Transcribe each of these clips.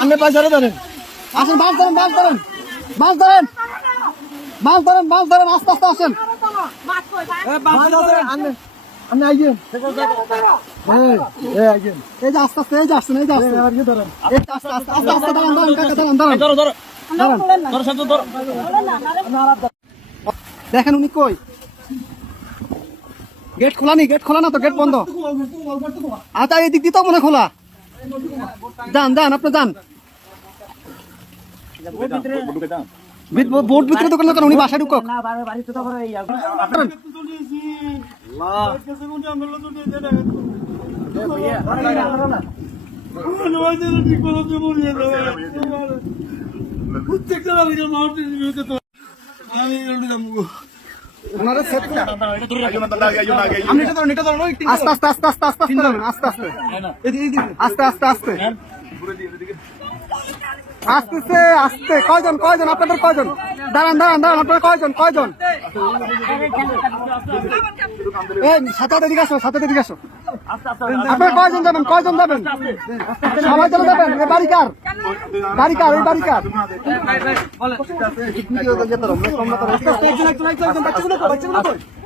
আপনি পয়সাটা ধরেন। আসেন বাস ধরেন বাস ধরেন। মাছ ধরেন। বাস ধরেন বাস ধরেন আস্তে আস্তে আসেন। আপনি এই, যে আস্তে আস্তে এই যে আসছেন এই যে আসছেন এই আস্তে আস্তে আস্তে আস্তে দাঁড়ান দাঁড়ান কাকা দাঁড়ান দাঁড়ান ধরো ধরো। দাঁড়ান ধরো শান্ত ধরো। দেখেন উনি কই? গেট খোলা নি? গেট খোলা না তো? গেট বন্ধ। আচ্ছা এই দিক দিয়ে তো মনে খোলা। যান যান আপনি যান। বোর্ড ভিতরে দোকান দোকান উনি বাসায় ঢুকক আস্তে আস্তে আস্তে আস্তে আস্তে আস্তে আস্তে আস্তে। আস্তে আস্তে আস্তে আস্তে আস্তে কয়জন কয়জন আপনাদের কয়জন দাঁড়ান দাঁড়ান দাঁড়ান আপনাদের কয়জন কয়জন এই সাথে সাথে আসো সাথে এদিকে আসো আপনারা কয়জন যাবেন কয়জন যাবেন সবাই চলে যাবেন এ বাড়ি কার বাড়ি কার এই বাড়ি কার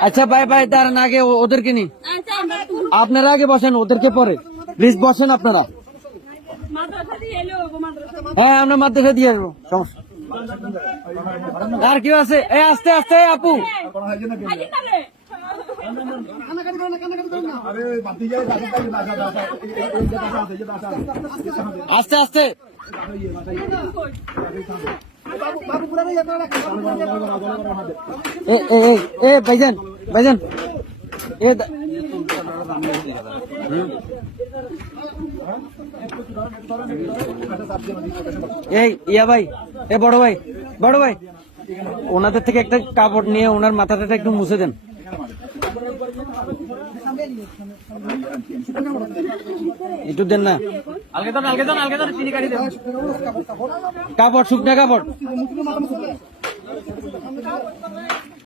আচ্ছা ভাই ভাই, দাঁড়ান আগে ওদেরকে নি আপনারা আগে বসেন, ওদেরকে পরে। প্লিজ বসেন আপনারা। হ্যাঁ আমরা মাদ্রাসা দিয়ে আসব। সমস্যা। আর কেউ আছে? এ, আস্তে আস্তে আপু। আস্তে আস্তে। এ এ ভাইজান এ ভাই, এ বড় ভাই বড় ভাই। ওনাদের থেকে একটা কাপড় নিয়ে ওনার মাথাটা একটু মুছে দেন। একটু দেন না। কাপড় শুকনা কাপড়।